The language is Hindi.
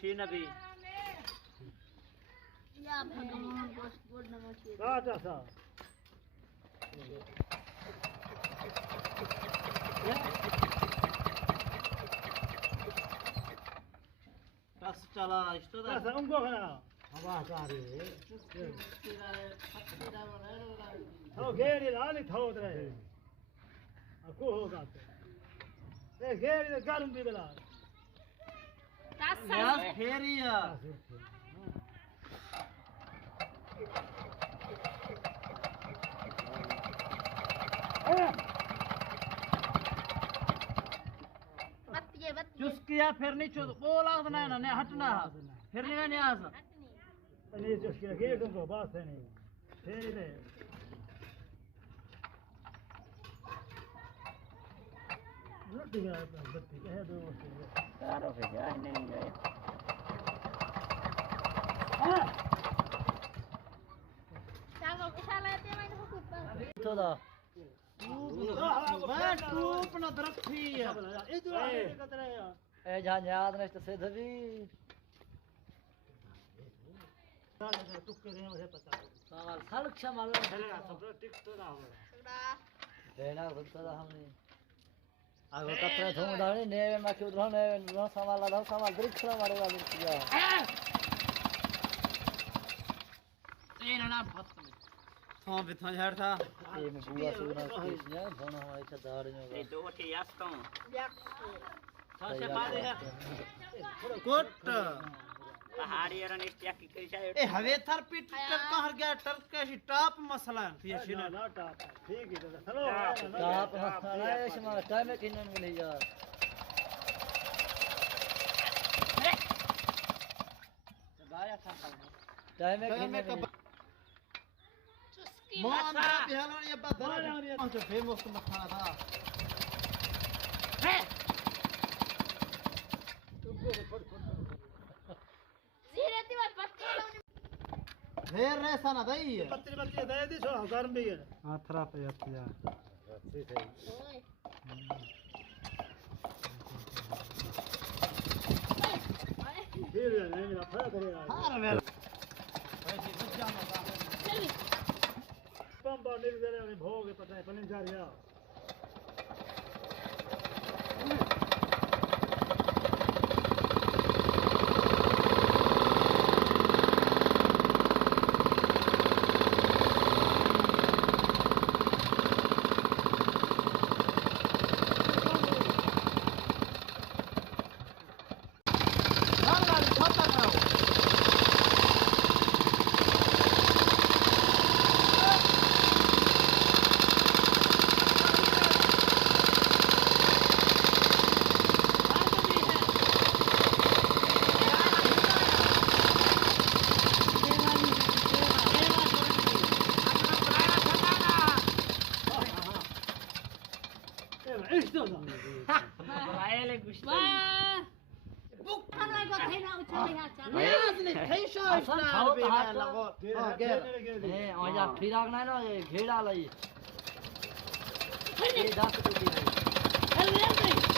मशीन अभी या भगवान गोड न मशीन काटा सा बस चला इस्तो दा सा उनको खाना हवा सारे तो गेरी लाली थोद रहे को होगा ते गेरी गरम भी बला यार फेरिया चुस्किया फिर नहीं चुस बोला ना ना नहीं हटना फिर नहीं आ सा नहीं चुस्किया के तुमको बात है नहीं फिर दे रोटी का बत्ती है दो यारो पे जा नहीं गए हां चांगो कशा लेते मैंने कुछ पर तो दा मैं टूप न दरखी है ए जान याद नहीं तो सिद्ध भी तुक्के ने मुझे पता सवाल सलक शमाल चलेगा सब टिक तो ना हो देना भक्ता हमने आगो कतरे धूम दानी ने में क्यों धो ने नो सवाल आधा सवाल वृक्ष मारे वाले किया ए ना भक्त हां बिथा झाड़ था ये में बुआ सुना किसने भोना है छदार ने ए दो ठे यास्तो सबसे पादे है कोट पहाड़ी रन स्टिया की कैसा ए हवे थर पिट कहर गया टर्क कैसी टॉप मसला ये सिना ना टॉप ठीक है चलो टॉप मसला है इसमें टाइम में किनन मिले यार बाया था टाइम में किनन मान का बिहार ये बदल जो फेमस मखाना था जीरे बात पत्ती ढेर रेसा ना दई है पत्ती दे दी सो गरम भी है हां थरा पे आती है अच्छी सही ओए फिर नहीं मेरा फड़ा करेगा हां मेरा पैसे बच जाना चल पंपा निर्दय में भोग पता है पने जा रहा Baile gusto. बुक्का नहीं को थे ना उछल यहाँ चल नहीं नहीं शो स्टार भी है लगो ए और या फिराक नहीं ना ये घेड़ा लई ये दांत टूटी है चल ले